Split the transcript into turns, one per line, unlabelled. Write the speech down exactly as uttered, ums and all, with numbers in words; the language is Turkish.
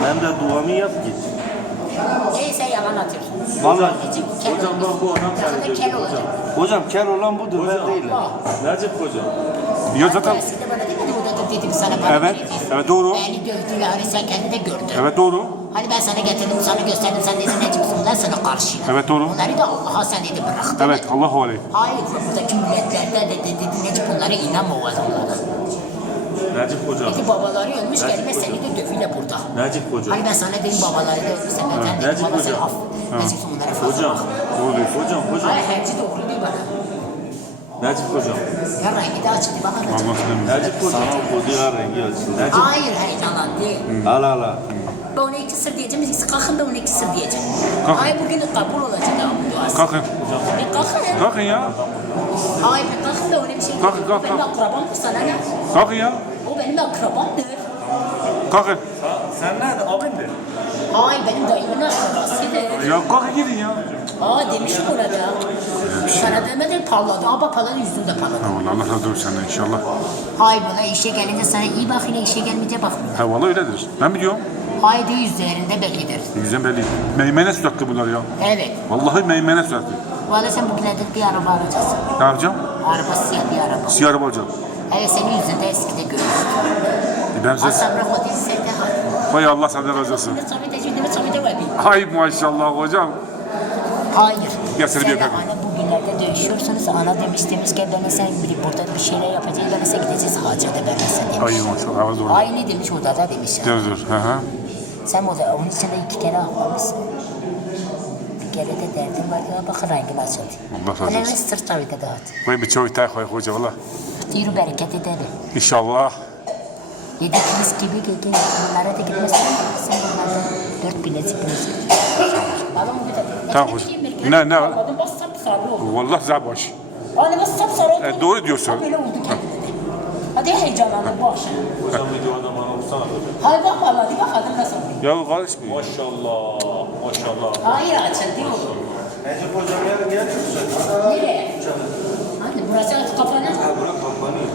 Ben de duamı yap git.
Neyse yalan atıyorsun.
Vallahi.
Hocam bak bu adam yakında kel olacak.
Hocam kel olan budur, ben değilim.
Necip hocam.
Yok zaten.
Eskide bana demedi bu da dedim sana bana
Evet.
vereceğiz.
Evet doğru.
Beni dövdüler hani sen kendi de gördün.
Evet doğru.
Hani ben sana getirdim sana gösterdim sen dedin Necip'sin bunlar sana karşı.
Evet doğru.
Bunları da Allah'a sen dedi bırak.
Evet Allahu aleyh.
Hayır buradaki milletlerde de dedi Necip bunlara inanma o adamlara.
Necip hocam.
Dedi babaları ölmüş gelme seni de dövüyle burada.
Necip hocam.
Hani ben sana dedim babaları da ölmüş sen ben dedim
Necip
baba sen
hocam.
af. Necip bunlara fazla
Hocam.
bak.
Doğru diyorsun.
Hocam hocam.
Hayır hepsi doğru değil bana.
Necip hocam.
Ya rengi de açtı bak hadi.
Anlatılır.
Necip hocam.
Sana kodular rengi açsın.
Necip.
Hayır heyecanlandı.
Al al al.
Ben ona iki sır diyeceğim, siz kalkın da ona iki sır diyeceğim.
Kalkın.
Ay bugün kabul olacak ha bu duası.
Kalkın.
E kalkın.
Kalkın ya.
Ay ben kalkın da ona bir şey
Kalkın,
diyeceğim.
kalk,
O benim
kalk.
akrabamdır sana ne?
Kalkın ya.
O benim akrabamdır.
Kalkın.
Sen nerede? Abindir.
Ay benim dayımın akrabasıdır.
Ya kalkın gidin ya.
Aa demişim orada. Sana demeden parladı. Aba parladı yüzünde parladı.
Ha vallahi Allah razı olsun senden inşallah.
Hay bana işe gelince sana iyi bak yine işe gelmeyince bakmıyor.
Ha vallahi öyledir. Ben biliyorum.
Haydi yüzlerinde bellidir.
Yüzden belli. Meymene sürekli bunlar ya.
Evet.
Vallahi meymene sürekli.
Valla sen bugünlerde bir araba alacaksın.
Ne yapacağım?
Araba siyah bir araba.
Siyah araba alacağım.
Evet senin yüzünde eskide görürsün.
E ben size...
Asabra kodin sende hadi.
Vay Allah senden razı olsun.
Şimdi Samet Ece'de Samet'e var bir.
Ay maşallah hocam.
Hayır.
Ya seni bir
Sen de
öperim.
ana bugünlerde dövüşüyorsunuz. Ana demiş demiş ki ben sen bir burada bir şeyler yapacağız. Ben sen gideceğiz hacı da ben sen demiş.
Ay maşallah. Evet doğru.
Aynı demiş o da da demiş. Ya.
Dur dur. Hı hı.
Sen o da onun içinde iki kere ağlamışsın. Bir kere de derdin var ya bak rengin açıldı.
Allah razı
Öyle
olsun.
sırt tabii de dağıt.
Vay bir çay tay koy hoca valla.
Yürü bereket edelim.
İnşallah.
Yedikimiz gibi gege bunlara da gitmesin. Sen bunlardan dört bilezik bilezik. Adam bu da.
Tamam hocam. Ne, ne?
Adam bas sapsarı oldu.
Vallahi güzel baş.
Hani bas sapsarı oldu.
E, doğru diyorsun.
Ha, böyle oldu kendine de. Hadi heyecanlanın bu akşam.
Hocam videoda bana vursana hocam.
Hadi bak vallahi bak adam nasıl.
Ya karışmıyor.
Maşallah. Maşallah.
Hayır açıldı oğlum.
Necip hocam yarın gel.
Nereye? Hani burası kafana.
Ha bırak kapanıyor.